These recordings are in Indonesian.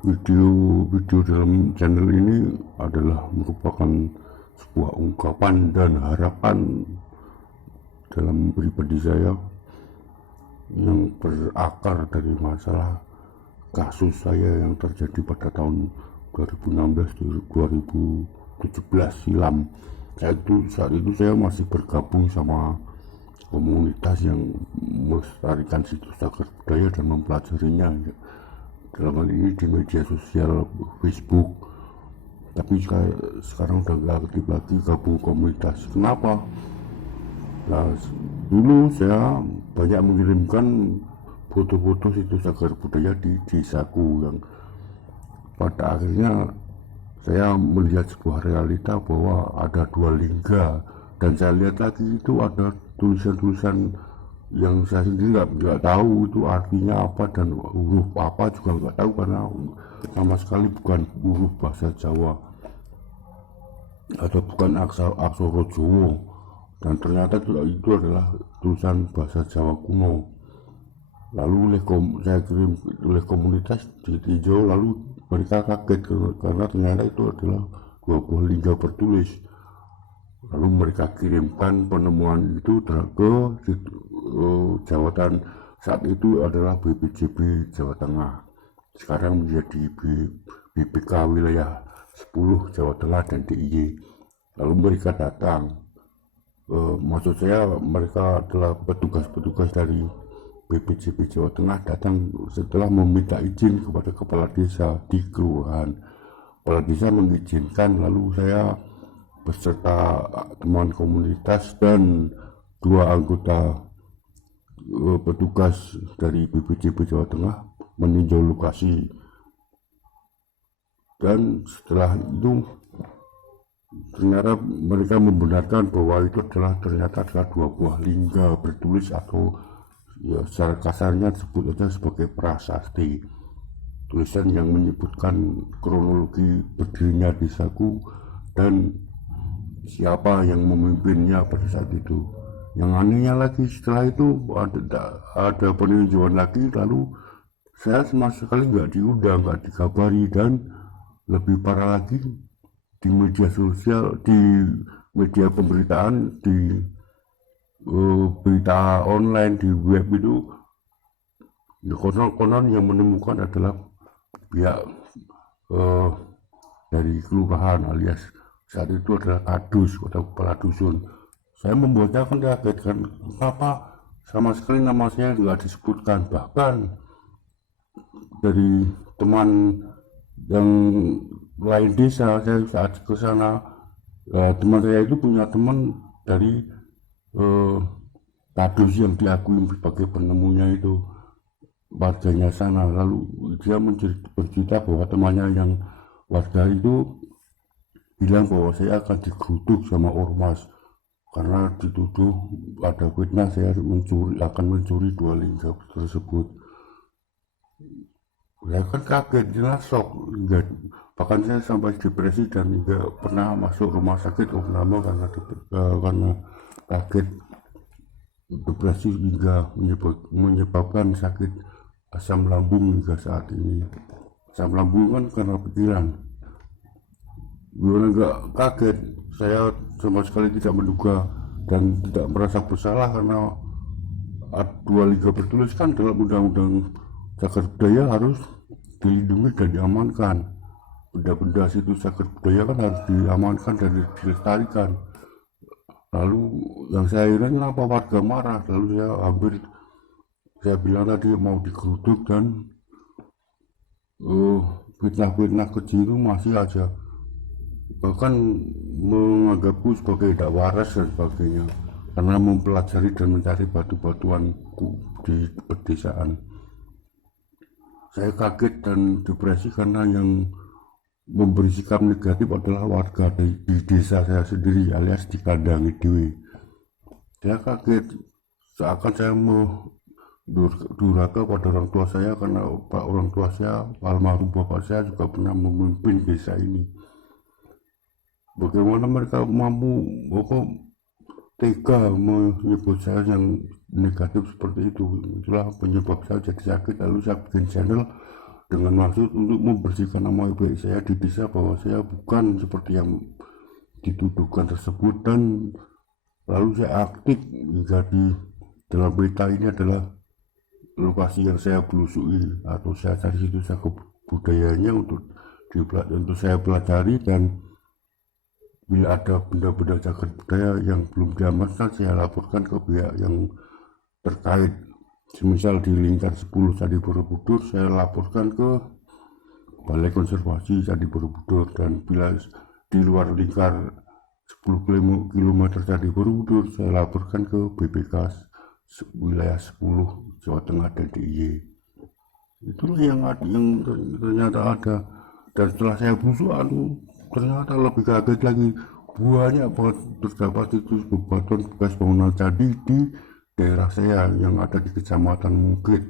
Video-video dalam channel ini adalah merupakan sebuah ungkapan dan harapan dalam pribadi saya yang berakar dari masalah kasus saya yang terjadi pada tahun 2016-2017 silam. Saat itu saya masih bergabung sama komunitas yang melestarikan situs cagar budaya dan mempelajarinya, dalam hal ini di media sosial Facebook. Tapi sekarang udah nggak aktif lagi gabung komunitas. Kenapa? Nah, dulu saya banyak mengirimkan foto-foto situs cagar budaya di desaku, yang pada akhirnya saya melihat sebuah realita bahwa ada dua lingga, dan saya lihat lagi itu ada tulisan-tulisan yang saya sendiri nggak tahu itu artinya apa, dan huruf apa juga nggak tahu karena sama sekali bukan huruf bahasa Jawa atau bukan aksara Jawa, dan ternyata itu adalah tulisan bahasa Jawa kuno. Lalu saya kirim oleh komunitas di Tijo, lalu mereka kaget karena ternyata itu adalah dua buah lingga bertulis. Lalu mereka kirimkan penemuan itu ke jawatan saat itu adalah BPJB Jawa Tengah, sekarang menjadi BPK wilayah 10 Jawa Tengah dan DIY. Lalu mereka datang, maksud saya mereka adalah petugas-petugas dari BPJB Jawa Tengah, datang setelah meminta izin kepada kepala desa di kelurahan. Kepala desa mengizinkan, lalu saya beserta teman komunitas dan dua anggota petugas dari BPJB Jawa Tengah meninjau lokasi, dan setelah itu ternyata mereka membenarkan bahwa itu ternyata adalah dua buah lingga bertulis, atau ya secara kasarnya disebut saja sebagai prasasti, tulisan yang menyebutkan kronologi berdirinya desaku dan siapa yang memimpinnya pada saat itu. Yang anehnya lagi, setelah itu ada peninjauan lagi, lalu saya sama sekali nggak diundang, nggak dikabari, dan lebih parah lagi, di media sosial, di media pemberitaan, di berita online di web itu, konon-konon yang menemukan adalah pihak uh, dari kelurahan, alias saat itu adalah kadus atau kepala dusun. Saya membuatnya kan kaget kan, kenapa sama sekali nama saya nggak disebutkan. Bahkan dari teman yang lain desa, saya saat ke sana, teman saya itu punya teman dari eh, kadus yang diakui sebagai penemunya itu, warganya sana. Lalu dia bercerita bahwa temannya yang warga itu bilang bahwa saya akan digeruduk sama ormas karena dituduh ada fitnah saya akan mencuri dua lingga tersebut. Saya kan kaget, jelas shock, bahkan saya sampai depresi dan juga pernah masuk rumah sakit lama karena kaget, depresi hingga menyebabkan sakit asam lambung hingga saat ini. Asam lambung kan karena pikiran. Gimana nggak kaget, saya sama sekali tidak menduga dan tidak merasa bersalah karena dua liga bertulis kan dalam undang-undang cagar budaya harus dilindungi dan diamankan. Benda-benda situs cagar budaya kan harus diamankan dan dilestarikan. Lalu yang saya heran kenapa warga marah, lalu saya bilang tadi mau digeruduk, dan fitnah-fitnah kecil itu masih aja, bahkan menganggapku sebagai tidak waras dan sebagainya karena mempelajari dan mencari batu-batuan di pedesaan. Saya kaget dan depresi karena yang memberi sikap negatif adalah warga di desa saya sendiri, alias di kandang dewi. Saya kaget, seakan saya mau durhaka pada orang tua saya karena orang tua saya, almarhum bapak saya, juga pernah memimpin desa ini. Bagaimana mereka mampu tega menyebut saya yang negatif seperti itu. Itulah penyebab saya jadi sakit. Lalu saya bikin channel dengan maksud untuk membersihkan nama baik saya di desa, bahwa saya bukan seperti yang dituduhkan tersebut. Dan lalu saya aktif jika di dalam berita ini adalah lokasi yang saya belusui atau saya cari situs budayanya untuk saya pelajari. Dan bila ada benda-benda cagar budaya yang belum diamankan, saya laporkan ke pihak yang terkait. Semisal di lingkar 10 Candi Borobudur, saya laporkan ke Balai Konservasi Candi Borobudur. Dan bila di luar lingkar 10 km Candi Borobudur, saya laporkan ke BPK wilayah 10 Jawa Tengah dan DIY. Itulah yang ternyata ada. Dan setelah saya busuk, ternyata lebih kaget lagi, banyak banget terdapat itu bebatuan bekas bangunan candi di daerah saya yang ada di Kecamatan Mungkit.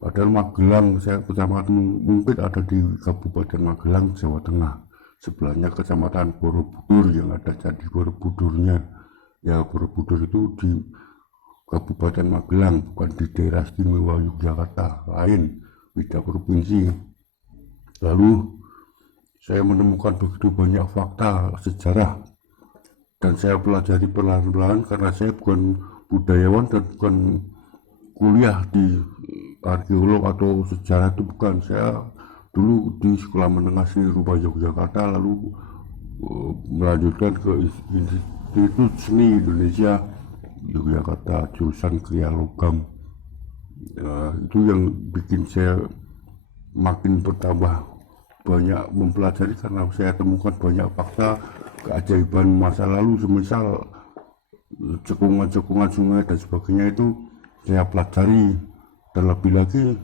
Padahal Magelang, Kecamatan Mungkit ada di Kabupaten Magelang, Jawa Tengah. Sebelahnya Kecamatan Borobudur yang ada Candi Borobudurnya. Ya, Borobudur itu di Kabupaten Magelang, bukan di daerah istimewa Yogyakarta lain, beda provinsi. Lalu saya menemukan begitu banyak fakta sejarah, dan saya pelajari perlahan-lahan karena saya bukan budayawan dan bukan kuliah di arkeolog atau sejarah, itu bukan. Saya dulu di Sekolah Menengah Seni Rupa Yogyakarta, lalu melanjutkan ke Institut Seni Indonesia Yogyakarta, jurusan Kriya Logam. Itu yang bikin saya makin bertambah banyak mempelajari, karena saya temukan banyak fakta keajaiban masa lalu, semisal cekungan-cekungan sungai dan sebagainya, itu saya pelajari. Terlebih lagi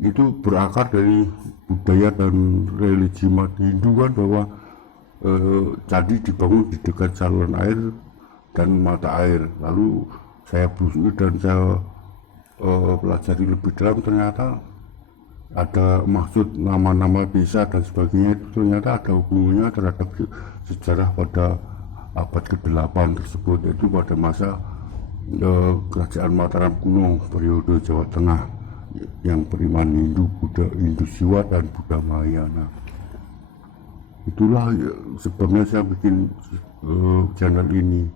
itu berakar dari budaya dan religi umat Hindu kan, bahwa candi dibangun di dekat saluran air dan mata air. Lalu saya busui dan saya pelajari lebih dalam, ternyata ada maksud nama-nama desa dan sebagainya, itu ternyata ada hubungannya terhadap sejarah pada abad ke-8 tersebut, yaitu pada masa kerajaan Mataram kuno periode Jawa Tengah yang beriman Hindu, Buddha, Hindu Siwa dan Buddha Mahayana. Itulah sebabnya saya bikin channel ini.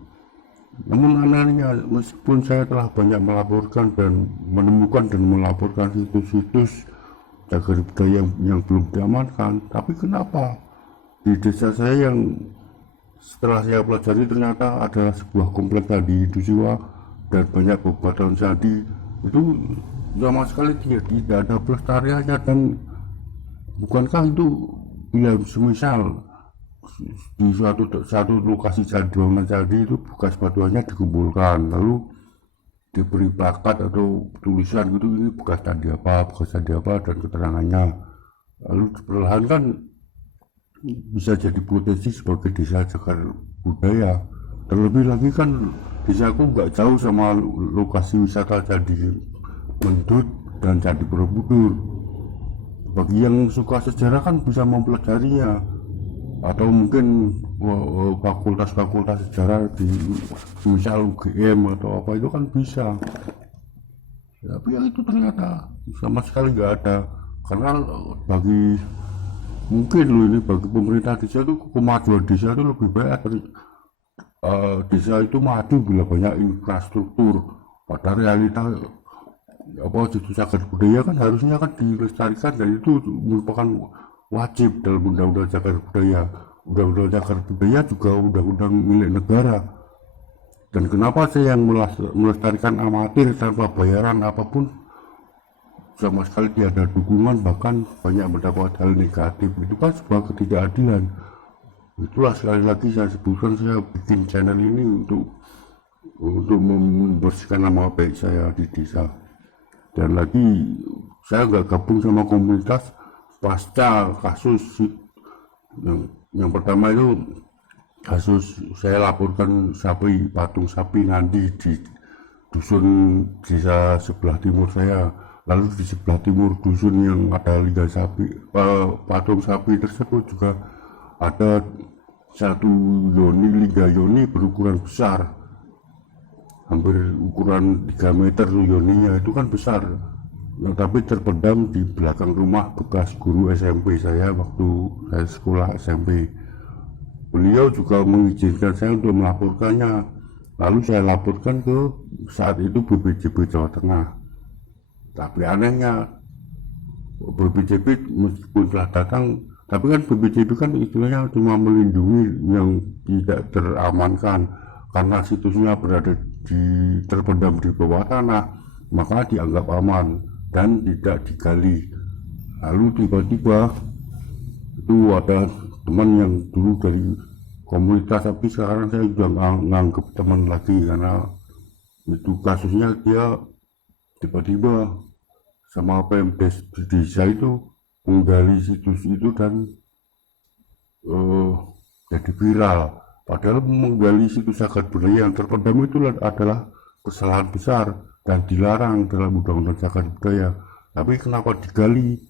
Namun anehnya, meskipun saya telah banyak melaporkan dan menemukan dan melaporkan situs-situs cagar budaya yang belum diamankan, tapi kenapa di desa saya yang setelah saya pelajari ternyata adalah sebuah kompleks candi Hindu Siwa dan banyak bebatuan candi, itu sama sekali tidak ada pelestariannya. Dan bukankah itu bila semisal di satu lokasi bangunan candi itu bekas batuannya dikumpulkan, lalu diberi plakat atau tulisan gitu, ini bekas candi apa dan keterangannya, lalu perlahan kan bisa jadi potensi sebagai desa cagar budaya. Terlebih lagi kan desaku nggak jauh sama lokasi wisata Candi Mendut dan Candi Borobudur. Bagi yang suka sejarah kan bisa mempelajarinya, atau mungkin fakultas-fakultas sejarah di misal UGM atau apa, itu kan bisa. Tapi yang itu ternyata sama sekali nggak ada, karena bagi pemerintah desa itu, kemajuan desa itu lebih baik desa itu maju bila banyak infrastruktur. Pada realita situs cagar budaya kan harusnya kan dilestarikan, dan itu merupakan wajib dalam undang-undang cagar budaya. Undang-undang cagar budaya juga undang-undang milik negara. Dan kenapa saya yang melestarikan amatir tanpa bayaran apapun, sama sekali tidak ada dukungan, bahkan banyak mendapat hal negatif. Itu kan sebuah ketidakadilan. Itulah sekali lagi saya sebutkan, saya bikin channel ini untuk membersihkan nama baik saya di desa. Dan lagi saya nggak gabung sama komunitas pasca kasus yang pertama itu, kasus saya laporkan patung sapi Nandi di dusun desa sebelah timur saya. Lalu di sebelah timur dusun yang ada liga sapi, patung sapi tersebut juga ada satu liga yoni berukuran besar, hampir ukuran 3 meter yoninya, itu kan besar. yang tapi terpendam di belakang rumah bekas guru SMP saya waktu saya sekolah SMP. Beliau juga mengizinkan saya untuk melaporkannya. Lalu saya laporkan ke saat itu BPJB Jawa Tengah. Tapi anehnya BPJB meskipun telah datang, tapi kan BPJB kan istilahnya cuma melindungi yang tidak teramankan karena situsnya berada di terpendam di bawah tanah, maka dianggap aman dan tidak digali. Lalu tiba-tiba itu ada teman yang dulu dari komunitas, tapi sekarang saya sudah nganggap teman lagi karena itu kasusnya dia tiba-tiba sama Pemdes di desa itu menggali situs itu dan jadi viral. Padahal menggali situs cagar budaya yang terpendam itu adalah kesalahan besar dan dilarang dalam undang-undang cagar budaya. Tapi kenapa digali?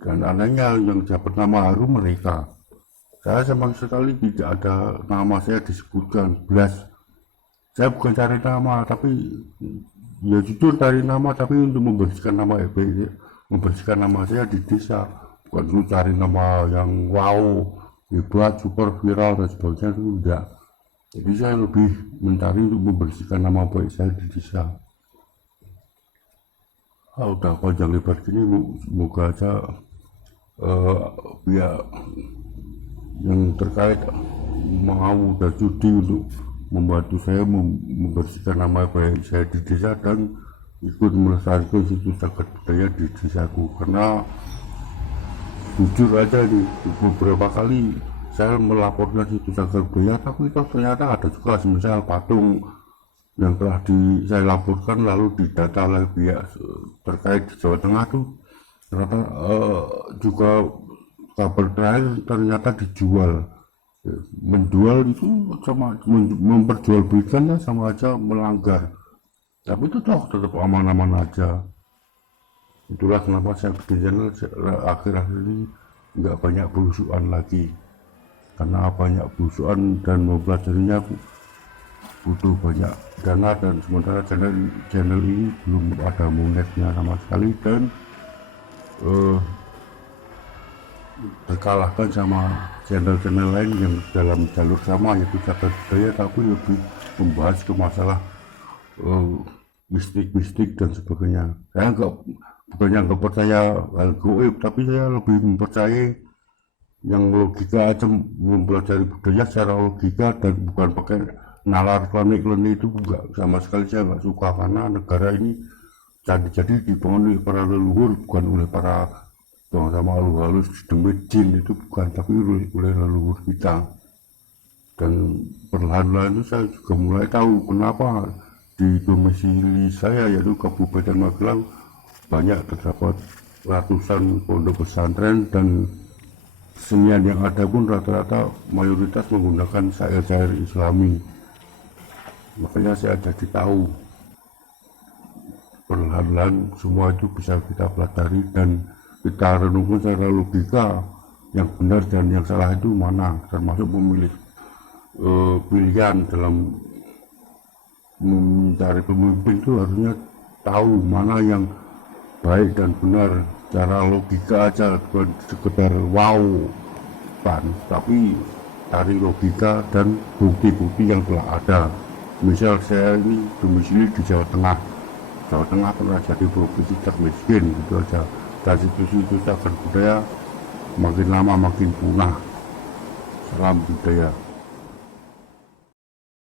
Dan anehnya yang dapat nama harum mereka. Saya sama sekali tidak ada nama saya disebutkan. Belas. Saya bukan cari nama, tapi ya jujur cari nama, tapi untuk membersihkan nama membersihkan nama saya di desa, bukan untuk cari nama yang wow, hebat, super viral dan sebagainya, itu enggak. Jadi saya lebih mencari untuk membersihkan nama baik saya di desa. Udah panjang lebar gini, semoga aja pihak yang terkait mau dan sudi untuk membantu saya membersihkan nama baik saya di desa dan ikut melestarikan situs cagar budaya di desaku. Karena jujur aja nih, beberapa kali saya melaporkan situs cagar budaya, tapi ternyata ada juga semisal patung yang telah saya laporkan lalu didata oleh pihak terkait di Jawa Tengah tuh ternyata juga kabar terakhir ternyata dijual. Menjual itu sama memperjualbelikannya sama aja melanggar, tapi itu toh tetap aman-aman aja. Itulah kenapa saya bikin channel akhir-akhir ini nggak banyak belusuan lagi, karena banyak belusuan dan mempelajarinya butuh banyak dana, dan sementara channel ini belum ada monetnya sama sekali dan terkalahkan sama channel-channel lain yang dalam jalur sama, yaitu cagar budaya tapi lebih membahas ke masalah mistik-mistik dan sebagainya. Saya bukannya nggak percaya hal goib, tapi saya lebih mempercayai yang logika aja, mempelajari budaya secara logika dan bukan pakai nalar klinik-klinik. Itu enggak, sama sekali saya nggak suka, karena negara ini jadi dibangun oleh para leluhur, bukan oleh para sama halus demi jin, itu bukan, tapi oleh leluhur kita. Dan perlahan-lahan itu saya juga mulai tahu kenapa di domisili saya, yaitu Kabupaten Magelang, banyak terdapat ratusan pondok pesantren, dan kesenian yang ada pun rata-rata mayoritas menggunakan syair-syair Islami. Makanya saya jadi tahu perlahan-lahan semua itu bisa kita pelajari dan kita renungkan secara logika yang benar dan yang salah itu mana, termasuk memilih pilihan dalam mencari pemimpin itu harusnya tahu mana yang baik dan benar secara logika aja, bukan sekedar wow kan, tapi cari logika dan bukti-bukti yang telah ada. Misal saya ini domisili di Jawa Tengah pernah jadi provinsi termiskin gitu aja, dan situs cagar budaya makin lama makin punah. Salam budaya.